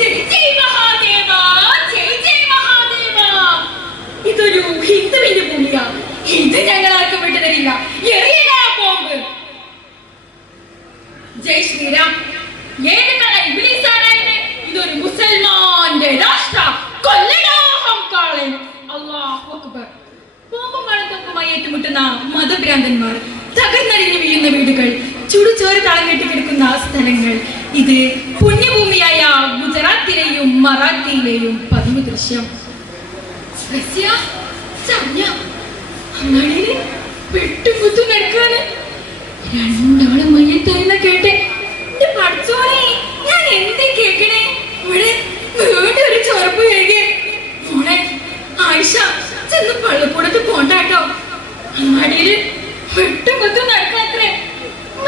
ജയ് ജയ് മഹാദേവ, ജയ് ജയ് മഹാദേവ. ഇതൊരു ഹിന്ദുവിന്റെ ഭൂമിയാ. ഇത് ഞങ്ങൾ ആർക്കും വിട്ടു തരില്ല. എറിയടാ ബോംബ്. ജയ് ശ്രീരാം. ഏത് കട ഇബ്ലീസാനായത്? ഇതൊരു മുസൽമാന്റെ രാഷ്ട്ര. കൊല്ലടാ ഹംകാളൻ. അല്ലാഹു അക്ബർ. ബോംബും വളത്തൊക്കുമായി ഏറ്റുമുട്ടുന്ന മതഭ്രാന്തന്മാർ, തകർന്നടിഞ്ഞു വീഴുന്ന വീടുകൾ, ചുടുചോര തളം കെട്ടിക്കിടക്കുന്ന സ്ഥലങ്ങൾ. ഇത് പുണ്യഭൂമിയായ ഗുജറാത്തിലെയും മറാത്തിയിലെയും പതിവ് ദൃശ്യം. അങ്ങാടിയില് വെട്ടുകുത്തു നടക്കാണ്. രണ്ടാളും മയ്യത്തായിരുന്ന കേട്ടെ. പഠിച്ചോളെ, ഞാൻ എന്തേ കേക്കണേ? ഇവിടെ വീണ്ടും ഒരു ചൊറപ്പ് കേൾക്കേ. മോളെ ആയിഷ, ചെന്ന് പള്ളിക്കൂടത്ത് പോണ്ടാട്ടോ. അങ്ങാടിയില് വെട്ടുകുത്തു നടക്കാത്രേ.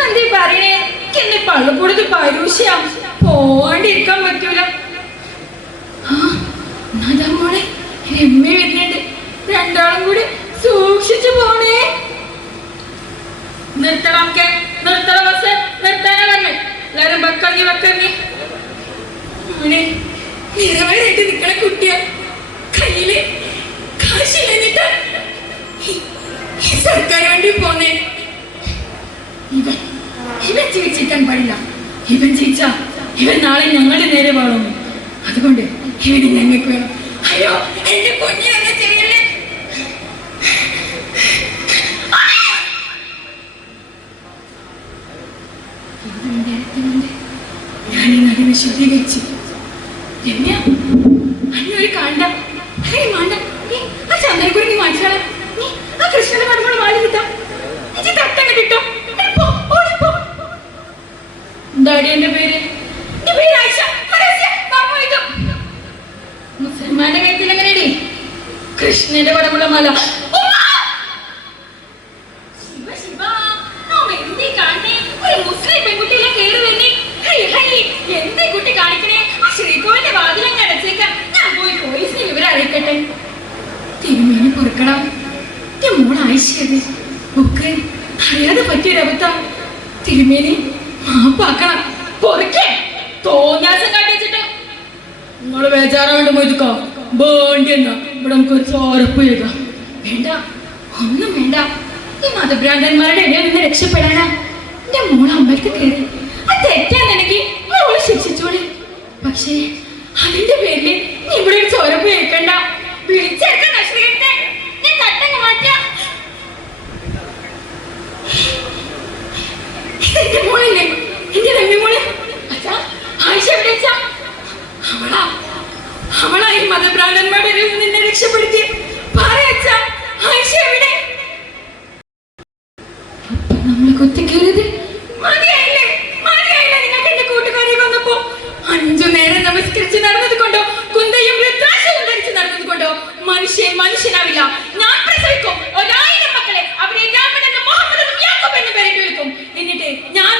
എന്തേ പറയണേ? എന്നെ പള്ളിക്കൂടത്ത് പരൂഷ്യ പോവാണ്ടിരിക്കാൻ പറ്റൂല. എന്നാ മോളെ രമ്യ വരുന്നുണ്ട്. രണ്ടാളും കൂടി സൂക്ഷിച്ചു പോണേ. നിർത്തണം, നിർത്തണം ബസ്, നിർത്താനാ പറഞ്ഞു. എല്ലാരും വെക്കങ്ങി വെക്കങ്ങി. നിറവേറായിട്ട് നിക്കണ കുട്ടിയ കയ്യില് കാശില്ലെന്നിട്ട് സർക്കാർ വേണ്ടി പോന്നേ. ഇവൻ ജയിച്ചിരിക്കാൻ പാടില്ല. ഇവൻ ജയിച്ച ഇവൻ നാളെ ഞങ്ങളുടെ നേരെ വാഴും. അതുകൊണ്ട് ഇവന് ഞങ്ങൾക്ക് വേണം. അയ്യോ, എന്റെ കുഞ്ഞി അങ്ങനെ ചെയ്യല്ലേ. ഞാൻ ഈ നദിനെ ശുദ്ധീകരിച്ചു. രമ്യ, അന്നൊരു കാണ്ട മാണ്ട. ആ ചന്ദ്രകുരുങ്ങി മാറ്റാ. നീ ആ കൃഷ്ണന്റെ പടമോട് വാടി കിട്ടാം. തട്ടങ്ങ് കിട്ടോ. എന്താടി എന്റെ പേര്? മുസൽമാന്റെ കഴുത്തിൽ എങ്ങനെയാടി കൃഷ്ണന്റെ പടമുള്ള മാല? മുസ്ലിം പെൺകുട്ടിയിലെ കേറി വന്നേ. എന്തേ കുട്ടി കാണിക്കണേ? ആ ശ്രീകോവിന്റെ വാതിലങ്ങ് അടച്ചേക്കാം. ഞാൻ പോയി പോലീസിന് വിവരം അറിയിക്കട്ടെ. തിരുമേനി പൊറുക്കണം. മോൾ ആയിഷത് ഒക്കെ അറിയാതെ പറ്റിയൊരബദ്ധ. തിരുമേനി മാപ്പാക്കണം. പൊറുക്കേ തോന്നാസം കാട്ടിച്ചിട്ട് നിങ്ങള് ബേജാറാവേണ്ട മോദിക്കോ. വേണ്ടി എന്നാ ഇവിടെ നമുക്കൊരു ചോരപ്പ് ചെയ്താ. വേണ്ട, ഒന്നും വേണ്ട. ഈ മതഭ്രാന്തന്മാരുടെ ഇടയിൽ നിന്ന് രക്ഷപ്പെടാനാ എന്റെ മോള് അമ്പലത്തിൽ കയറി. അത് തെറ്റാന്നെനിക്ക് മോള് ശിക്ഷിച്ചോളെ. പക്ഷേ അതിന്റെ പേരില് നീ ഇവിടെ ഒരു ചോരപ്പ് കേൾക്കണ്ട. വിളിച്ചേർക്കാൻ ഞാൻ തട്ടങ്ങ് മാറ്റാ. എന്റെ മോളല്ലേ, എന്റെ രമ്യ മോള്. അച്ഛാ, ആയിഷ എവിടെ അച്ഛാ? അവളാ ഈ മതഭ്രാന്തന്മാരുടെ നിന്നെ രക്ഷപ്പെടുത്തി. പറയാ ആയിഷ എവിടെ? അപ്പൊ നമ്മളെ കൊത്തിക്കേറിയത് മതിയായില്ലേ? മതിയായില്ല നിങ്ങൾക്ക് എന്റെ കൂട്ടുകാരെ വന്നപ്പോ? 5 നേരം നമസ്കരിച്ച് നടന്നത് കൊണ്ടോ കുന്തയും രുദ്രാക്ഷവും ധരിച്ച് നടന്നത് കൊണ്ടോ മനുഷ്യനാവില്ല. ഞാൻ പ്രസവിക്കും 1000 മക്കളെ. അവരെ രാമൻ എന്നും മുഹമ്മദ് എന്നും യാക്കൂബ് എന്നും പേരിട്ട് വിളിക്കും. എന്നിട്ട് ഞാൻ